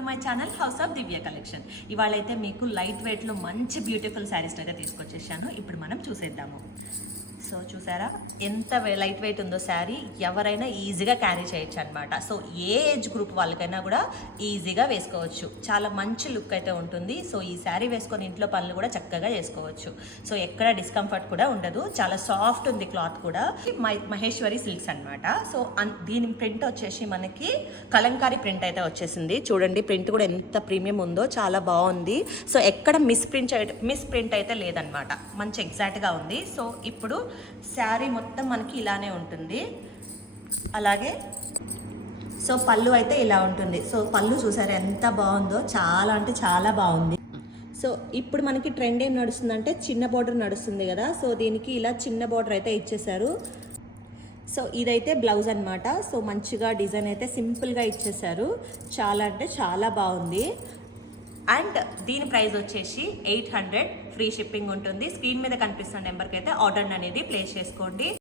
To my channel house of Divya collection. ఇవాళైతే మీకు light వెయిట్లో మంచి బ్యూటిఫుల్ శారీస్ అయితే తీసుకొచ్చేసాను. ఇప్పుడు మనం చూసేద్దాము. సో చూసారా ఎంత లైట్ వెయిట్ ఉందో శారీ, ఎవరైనా ఈజీగా క్యారీ చేయొచ్చు అనమాట. సో ఏ ఏజ్ గ్రూప్ వాళ్ళకైనా కూడా ఈజీగా వేసుకోవచ్చు. చాలా మంచి లుక్ అయితే ఉంటుంది. సో ఈ శారీ వేసుకొని ఇంట్లో పనులు కూడా చక్కగా చేసుకోవచ్చు. సో ఎక్కడ డిస్కంఫర్ట్ కూడా ఉండదు. చాలా సాఫ్ట్ ఉంది క్లాత్ కూడా. మహేశ్వరి సిల్క్స్ అనమాట. సో దీని ప్రింట్ వచ్చేసి మనకి కలంకారీ ప్రింట్ అయితే వచ్చేసింది. చూడండి ప్రింట్ కూడా ఎంత ప్రీమియం ఉందో, చాలా బాగుంది. సో ఎక్కడ మిస్ ప్రింట్ అయితే లేదనమాట, మంచి ఎగ్జాక్ట్గా ఉంది. సో ఇప్పుడు శారీ మొత్తం మనకి ఇలానే ఉంటుంది. అలాగే సో పళ్ళు అయితే ఇలా ఉంటుంది. సో పళ్ళు చూసారు ఎంత బాగుందో, చాలా అంటే చాలా బాగుంది. సో ఇప్పుడు మనకి ట్రెండ్ ఏం నడుస్తుందంటే చిన్న బార్డర్ నడుస్తుంది కదా. సో దీనికి ఇలా చిన్న బార్డర్ అయితే ఇచ్చేసారు. సో ఇదైతే బ్లౌజ్ అనమాట. సో మంచిగా డిజైన్ అయితే సింపుల్గా ఇచ్చేసారు. చాలా అంటే చాలా బాగుంది. అండ్ దీని ప్రైస్ వచ్చేసి 800, ఫ్రీ షిప్పింగ్ ఉంటుంది. స్క్రీన్ మీద కనిపిస్తున్న నెంబర్కి అయితే ఆర్డర్ అనేది ప్లేస్ చేసుకోండి.